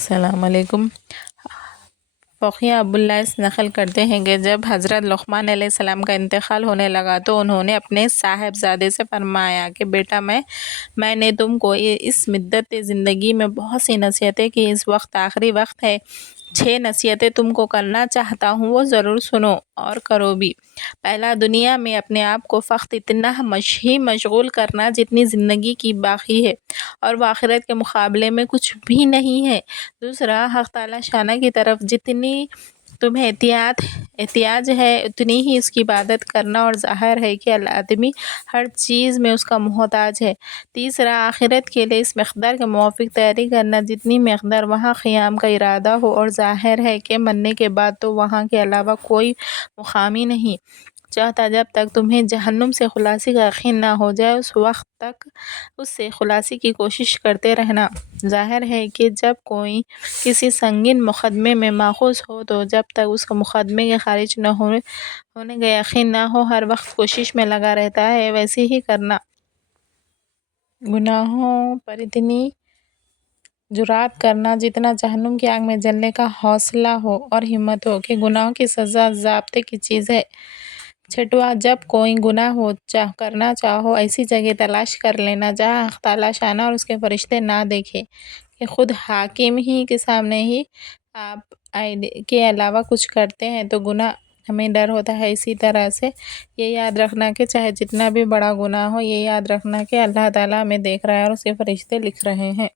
السلام علیکم۔ فقیہ ابواللیث نقل کرتے ہیں کہ جب حضرت لقمان علیہ السلام کا انتقال ہونے لگا تو انہوں نے اپنے صاحبزادے سے فرمایا کہ بیٹا میں نے تم کو اس مدت زندگی میں بہت سی نصیحتیں کی، اس وقت آخری وقت ہے، 6 نصیحتیں تم کو کرنا چاہتا ہوں، وہ ضرور سنو اور کرو بھی۔ پہلا، دنیا میں اپنے آپ کو فقط اتنا ہی مشغول کرنا جتنی زندگی کی باقی ہے اور وہ آخرت کے مقابلے میں کچھ بھی نہیں ہے۔ دوسرا، حق تعالیٰ شانہ کی طرف جتنی تمہیں احتیاج ہے اتنی ہی اس کی عبادت کرنا، اور ظاہر ہے کہ آدمی ہر چیز میں اس کا محتاج ہے۔ تیسرا، آخرت کے لیے اس مقدار کے موافق تیاری کرنا جتنی مقدار وہاں قیام کا ارادہ ہو، اور ظاہر ہے کہ مرنے کے بعد تو وہاں کے علاوہ کوئی مقام ہی نہیں۔ چوتھا، جب تک تمہیں جہنم سے خلاصی کا یقین نہ ہو جائے اس وقت تک اس سے خلاصی کی کوشش کرتے رہنا۔ ظاہر ہے کہ جب کوئی کسی سنگین مقدمے میں ماخوذ ہو تو جب تک اس کو مقدمے کے خارج نہ ہونے کا یقین نہ ہو ہر وقت کوشش میں لگا رہتا ہے۔ ویسے ہی کرنا، گناہوں پر اتنی جرات کرنا جتنا جہنم کی آگ میں جلنے کا حوصلہ ہو اور ہمت ہو کہ گناہوں کی سزا ضابطے کی چیز ہے۔ چھٹواں، جب کوئی گناہ کرنا چاہو ایسی جگہ تلاش کر لینا جہاں حق تعالیٰ شانہ اور اس کے فرشتے نہ دیکھیں کہ خود حاکم ہی کے سامنے ہی آپ کے علاوہ کچھ کرتے ہیں تو گناہ ہمیں ڈر ہوتا ہے۔ اسی طرح سے یہ یاد رکھنا کہ چاہے جتنا بھی بڑا گناہ ہو، یہ یاد رکھنا کہ اللہ تعالیٰ ہمیں دیکھ رہا ہے اور اس کے فرشتے لکھ رہے ہیں۔